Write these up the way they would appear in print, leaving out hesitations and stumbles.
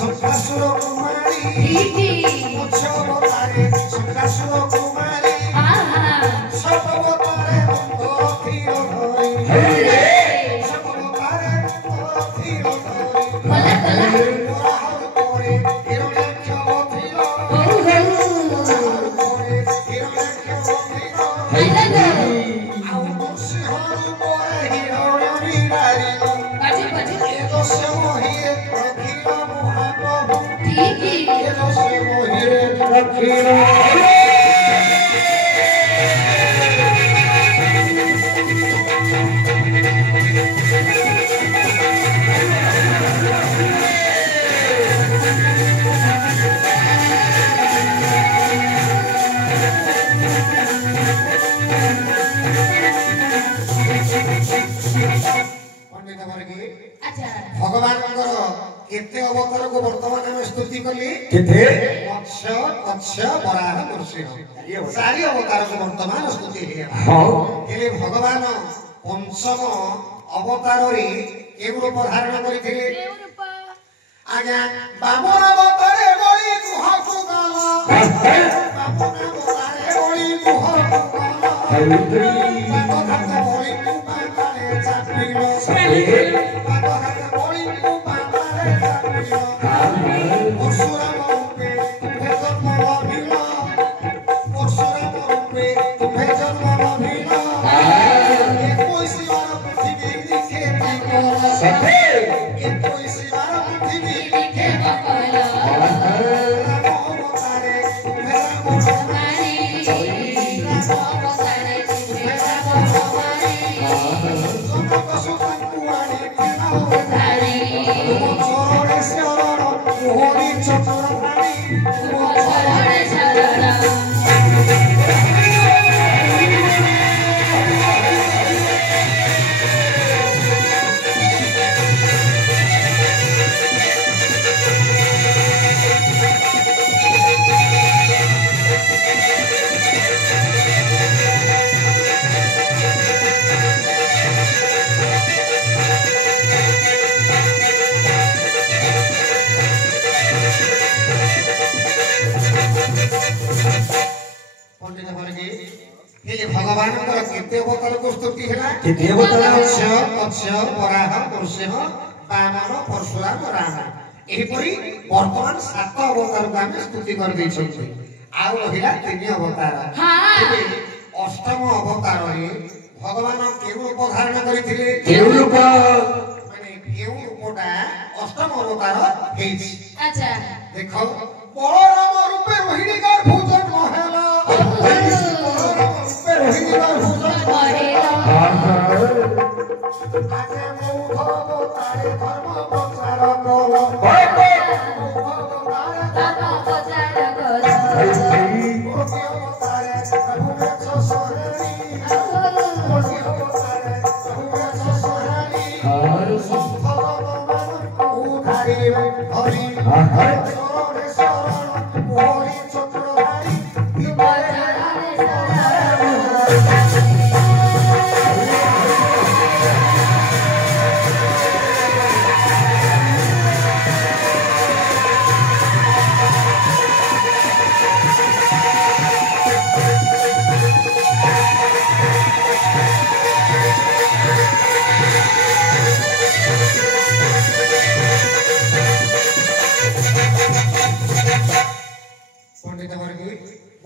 शंकासुर कुमारी मत्स्य अवतारे शंकासुर कुमारी सब अवतारे बंधो तीर धरी सब अवतारे बंधो तीर धरी वराहर कोरे हिरण्याक्ष अवतीर वराहर कोरे हिरण्याक्ष अवतीर आउ नरसिंहर कोरे हिरण्य बिहारी एतो से मोहिए रखिल महाप्रभु एतो से मोहिए रखिल भगवान केते अवतार को वर्तमान में स्तुति कली केते मत्स्य मत्स्य वराह नरसिंह चारि अवतार को वर्तमान स्तुति है हां एले भगवान पंचम अवतार रे केव रूप धारण करिथिले केव रूप आज्ञा बामन अवतारे बळी कुह कुगला बामन अवतारे बळी कुह कुगला बामन बळी कुपाले चापिलो भगवान केते अवतार को स्तुति है केते अवतार मत्स्य मत्स्य वराह नरसिंह वामन परशुराम राम एही परी वर्तमान 7 अवतार को हम स्तुति कर दै छी आ रहिला 3 अवतार हां अष्टम अवतार रे भगवान केउ रूप धारण करिथिले केउ रूप माने केउ रूपटा अष्टम अवतार हेछि अच्छा देखो बलराम रूपे रोहिणी गर्भ जन्म हेला रोहिणी गर्भ जन्म हेला आगे मौध अवतारे धर्म प्रचार करो धर्म प्रचार करो कोटि अवतारे प्रभु ससुरानी कोटि अवतारे प्रभु ससुरानी हर संभव मन उधारी हरि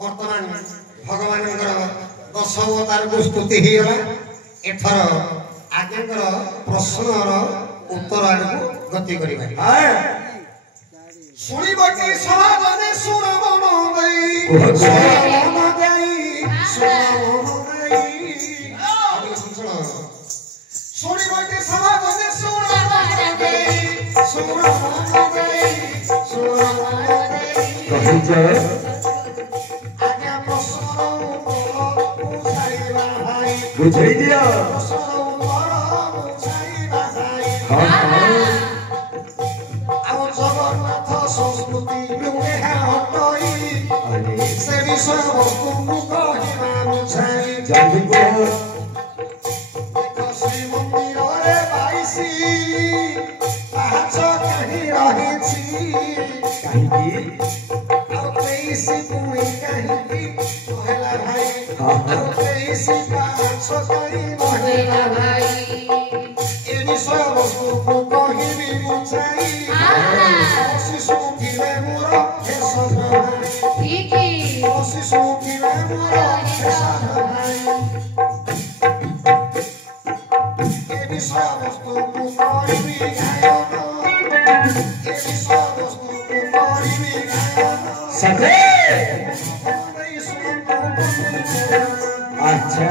वर्तमान भगवान दश अवतार को स्तुति होगा एथर आज्ञाकर प्रश्नर उत्तर आड़ को गति करिबा सुनिबटी समाजने सुरमन गई सुरमन गई सुनिबटी समाजने सुरमन गई सुरमन गई बुझाई दिया जगन्नाथ संस्कृति से विषय श्री मंदिर पाइसी पाँच कहीं रही ଆଉ 23 ପୁଣି କାହିଁକି କହିଲା ଭାଇ ଆଉ 23 ପାଛ କରି କହିଲା ଭାଇ ଏ ବିଷୟ ବସ୍ତୁକୁ କହିବି ବୁଝାଇ ଶିଶୁ ଥିଲେ ମୋର ହେସର ଭାଇ ଶିଶୁ ଥିଲେ ମୋର ହେସର ଭାଇ ଏ ବିଷୟ ବସ୍ତୁକୁ କରିବି ଗାୟନ ଏ ବିଷୟ ବସ୍ତୁକୁ କରିବି ଗାୟନ सगळे अच्छा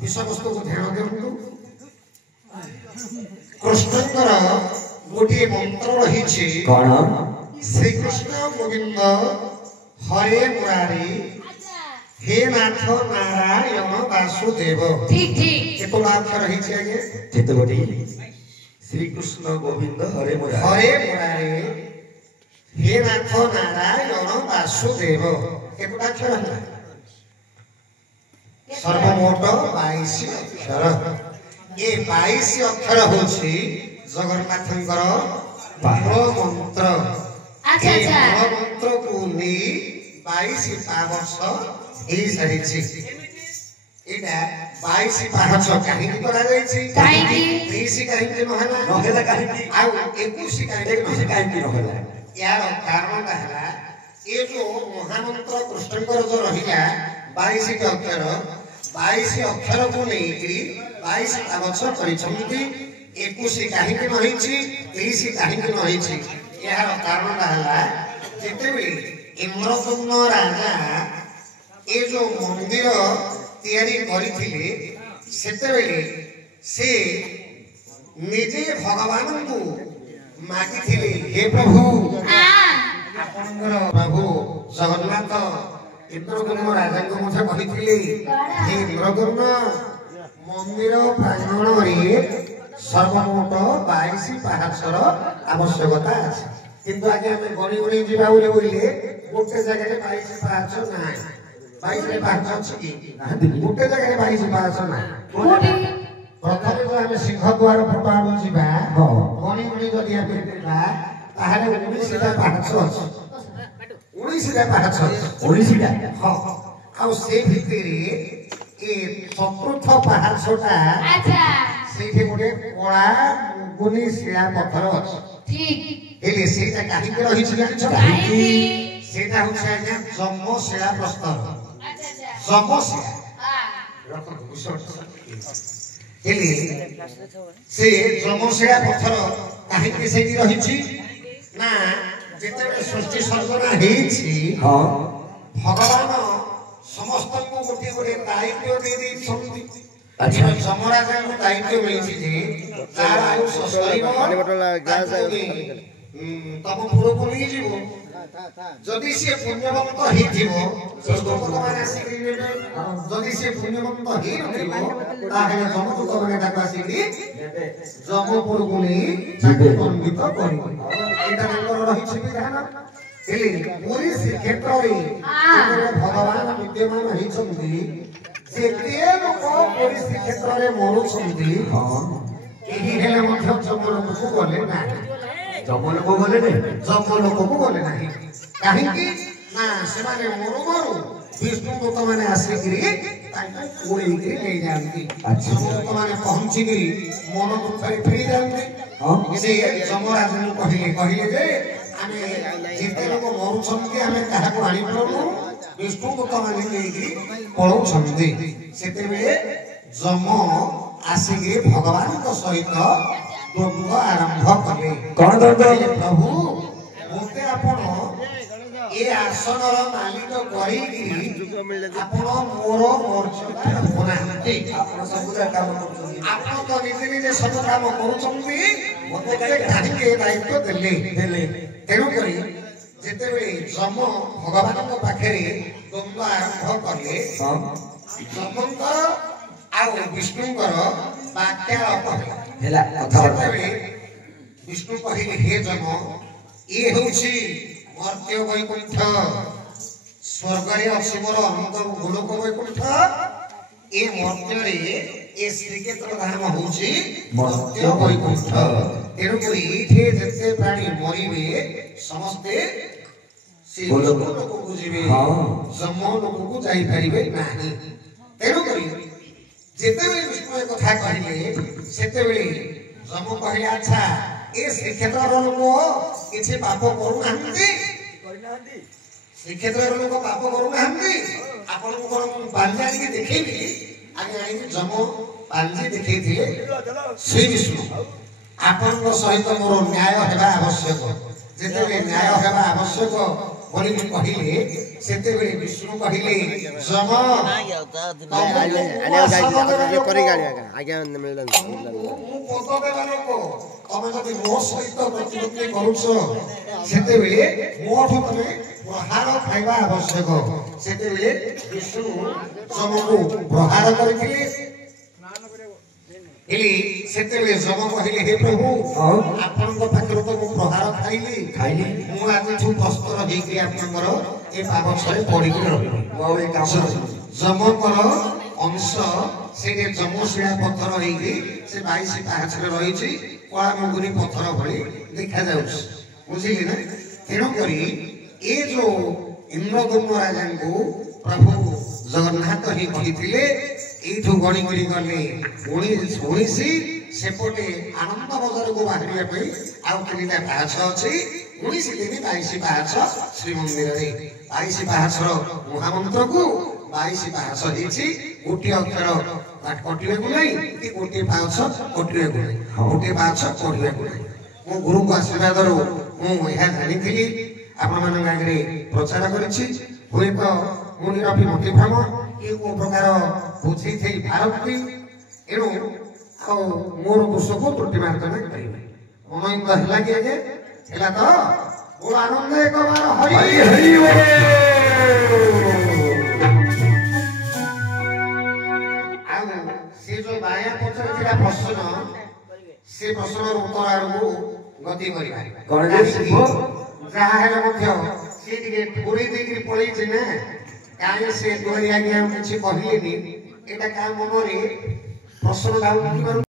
विषयवस्तु को ध्यान दियंतु कृष्णଙ୍କର ଗୋଟିଏ ମନ୍ତ୍ର ରହିଛି କଣ ଶ୍ରୀ କୃଷ୍ଣ ଗୋବିନ୍ଦ ହରେ ମୁରାରୀ हे नाथ नारायण वासुदेव ठीक ठीक केतोला अक्षर रहिछि आगे केतो गोटी श्री कृष्ण गोविंद हरे मुरारी हे नाथ नारायण वासुदेव केतोला अक्षर है सर्वमोट 22 अक्षर ये 22 अक्षर होछि जगन्नाथंकर मूल मंत्र अच्छा अच्छा मूल मंत्र को नि 22 पावछ এই সারিছি এটা 22 পাহাচ কাহিনী করা যাইছি কাহিনী 23 কাহিনী নহলা নহলা কাহিনী আর 21 কাহিনী নহলা यार कारण हला ये जो महामंत्र कृष्णकर जो रहिला 22 के अक्षर 22 अक्षर को नेकी 22 पावछ परिछंती 21 काहिनी नहिछि 23 काहिनी नहिछि यार कारण हला जेतेबे इंद्रदुम्न राजा ये जो मंदिर तैयारी करिथिले सेतेबेले से निजे भगवान को मागिथिले हे प्रभु आपनकर प्रभु जगन्नाथ इंद्रदुम्न राजा को मुझे कहिथिले हे इंद्रदुम्न मंदिर प्रांगण रे सर्वमोट 22 पाहाचर आवश्यकता अछि किंतु आगे हमें गणी गणी जिबा बोले गोटे जगह रे 22 पाहाच नाही 22 रे पाहाच अछि गोटे जगह रे 22 पाहाच नाही प्रथम जो हमें सिंह द्वार फटा बुझिबा गणी गणी जदि हमें देखला ताहाले 19 टा पाहाच अछि 19 टा पाहाच अछि 19 टा हां आ से भितरे ए चतुर्थ पाहाचटा अच्छा सेठी गोटे कोळा गुनी शिला पत्थर अछि ठीक एले सेटा काहि के रहि छिला काहि सेटा होछ आज्ञा जम्मो शिला प्रस्तर अच्छा अच्छा जम्मो शिला हां रख विषय एले से जम्मो शिला पत्थर काहि के सेठी रहि छि ना जेते सृष्टि सर्जना हेछि हां भगवान समस्त को गोटे गोटे दायित्व दे दै छथि अच्छा समराज को दायित्व मिलछि जे तार आयुष शरीर पानी बोतल ग्लास तब पुरो कोनी जीवो जदि से पुण्यवंत हि जीवो लोक माने आसी जदि से पुण्यवंत हि नथिबो ताहे जमदूत माने ताका आसी जमपुर गुनी ताके दंडित करिबो एटा नंबर रहि छि विधान एली पूरी श्रीक्षेत्र रे भगवान विद्यमान हि छथि जेते लोक पूरी श्रीक्षेत्र रे मरु छथि हां एही हेले मध्य जमलोक को गले ना जमलोक गले ने जमलोक को गले नाही काहेकि ना से माने मरु मरु विष्णु दूत माने आसीगिरी ताका कोई के ले जानती अच्छा दूत माने पहुंची गिरी मन दुखरे फेरी जानती हां से जमराज ने कहिले जे आमे जेते लोक मरु छथि आमे काहा को आनी परनु विष्णु दूत माने लेगिरी पळौ छथि सेते बेले जम आसिगे भगवान को सहित द्वंद्व आरंभ कले कौन द्वंद्व प्रभु मोते आपण ए आसन रो मालिक करी आपण मोर मर्यादा रखुनांती आपण सब काम करछन आपण तो निजे निजे सब काम करूछंती मोते काहे के दायित्व देले तेनु करी जेते बेले जम भगवान को पाखरे द्वंद्व आरंभ कले हां जमंकर आ विष्णुकर वाक्य हेला कथा विष्णु कहिले हे जम ये होछि मर्त्य वैकुंठ स्वर्ग रे अछि मोर अनंत गोलोक वैकुंठ ए मर्त्य रे ए श्रीक्षेत्र धाम होउची मर्त्य वैकुंठ तेणु करी एठे जते प्राणी मरिबे समस्ते से लोक को जीवे जम्मो लोक को जाई परिबे नाही तेणु करी जेते बेले विष्णु कथा कहिले सेते बेले जम्मो कहले अच्छा ए श्रीक्षेत्र लोक किछि पाप करू नाहंती श्रीक्षेत्र लोक पाप करू नाहंती आपण को बांजा के देखेबी आगे आगे जम्मो बांजी देखैथिले श्री विष्णु आपण सहित मोर न्याय हेबा आवश्यक जेते न्याय हेबा आवश्यक बोली कहिले सेते बेले विष्णु कहिले जम तमे जदि मो सहित प्रतिपत्ति करूछ सेते बेले मोठो तमे प्रहार खाइबा आवश्यक सेते बेले विष्णु जमको प्रहार करथिले एली सेते बेले जम कहिले हे प्रभु आपन को पाखर तो मो प्रहार खाइली मु आजि ठु वस्त्र हेइ कि आपनकर ए पाप छले पड़ी के रहबो मो ए काम जमकर अंश से जमशिला पत्थर हेइ कि से 22 पाहाच रे रहिछि कळा मंगुरी पत्थर भଳି देखा जाउछ बुझिली ना तेनो करी ए जो इंद्रदम्न राजा को प्रभु जगन्नाथ ही कहिथिले एठु गणी गणी गले 19 सेपटे आनंद बजार को बाहरिया पई आउ किनिटा पाहाच अछि 19 दिन 22 पाहाच श्री मंदिर रे 22 पाहाच रो महामंत्र को 22 पाहाच हेछि गोटी अक्षर कटिवे को नै कि गोटी पाहाच कटिवे को नै गोटी पाहाच कटिवे को नै मो गुरु को आशीर्वाद रो मो यहा जानिथिली आपण मान आगे प्रचार करिछि होय तो मुनि रफी मति भ्रम ए को प्रकार बुझी थई भारत की एणु आ मोर दोष को त्रुटि मार्जन करिवे मन इंद हला कि आगे हला तो बोल आनंद एक बार हरि हरि आ से जो बाया पछर थिला प्रश्न से प्रश्न उत्तर आरु गति करि पारि गणेश शिव जहा हेले मध्य से दिके पुरी देकरी पळै छै ना काहे से दोरी आगे हम किछि कहिलेनी एटा का मनरे प्रश्न डाउन